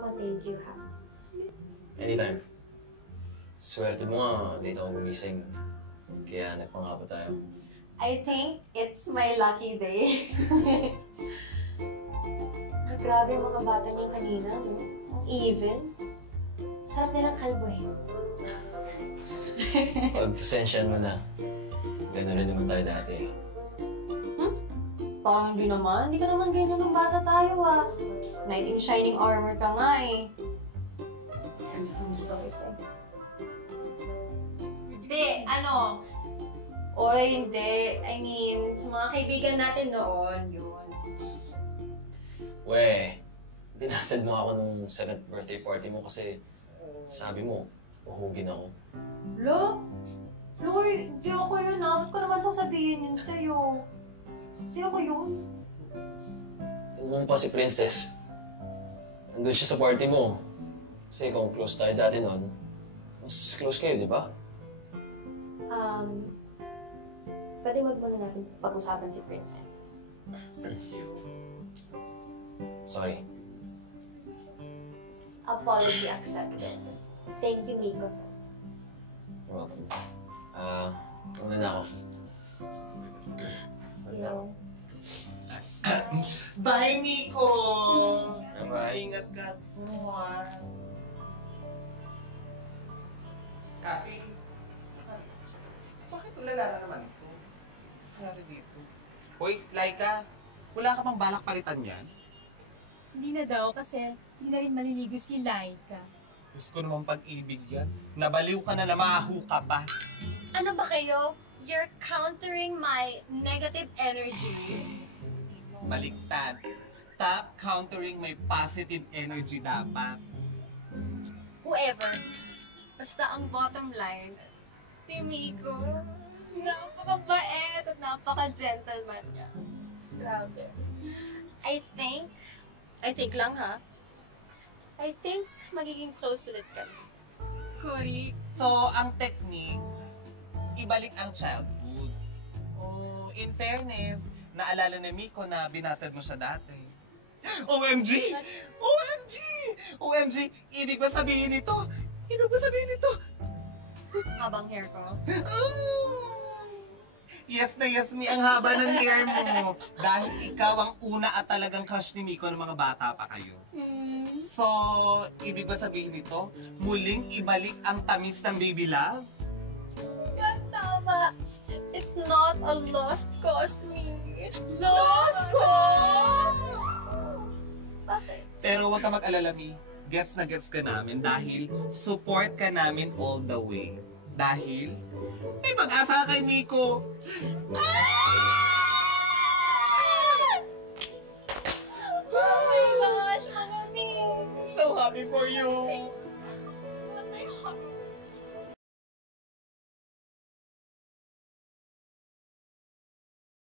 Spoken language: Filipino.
pa-thank you, ha? Anytime. Swerte mo nga, late ako gumising. Kaya nagpanga pa tayo. I think it's my lucky day. Grabe yung mga bata niya kanina, no? Even. Sarap nilang kalbo eh. Pag-pasensyahan mo na. Gano'n rin naman tayo dati. Parang hindi naman. Hindi ka naman ganyan ng bata tayo, ah. Knight in shining armor ka nga eh. Gusto ko. Hindi, ano? Oy, hindi. I mean, sa mga kaibigan natin noon, yun. Weh, binasted mo ako nung second birthday party mo kasi sabi mo, uhugin ako. Lo? Loy, hindi ako yun, ah. Ba't ko naman sasabihin yun sa'yo? Sino ko yun? Tanong pa si Princess. Nandun siya sa party mo. Kasi kung close tayo dati noon, mas close kayo, di ba? Pwede wag muna natin pag-usapan si Princess. Sorry. Apology accepted. Thank you, Miko. You're welcome. Una na ako. Hello. Bye, Miko! Bye. Ingat ka. Kathy, bakit ulala na naman ito? Nangyari dito? Hoy, Laika, wala ka bang balak palitan yan? Hindi na daw kasi hindi na rin maliligo si Laika. Gusto ko naman pag-ibig yan. Nabaliw ka na maho ka pa. Ano ba kayo? You're countering my negative energy. Baliktad. Stop countering my positive energy dapat. Whoever. Basta ang bottom line, si Miko, napaka-bait at napaka-gentleman niya. Grabe. I think lang ha, I think magiging close ulit kami. Correct. So, ang technique, ibalik ang childhood. Oh, in fairness, naalala ni Miko na binasad mo siya dati. OMG! OMG! OMG! Ibig ba sabihin ito? Ibig ba sabihin ito? Habang hair ko. Oh. Yes na yes, Mi, ang haba ng hair mo. Dahil ikaw ang una at talagang crush ni Miko ng mga bata pa kayo. So, ibig ba sabihin ito? Muling ibalik ang tamis ng baby love? Yan, tama. It's not a lost cause, me. Lost cause? Bakit? Pero huwag ka mag-alala, Mi. Gets na gets ka namin dahil support ka namin all the way. Dahil may pag-asa kay Miko. Oh my gosh, Mami! So happy for you!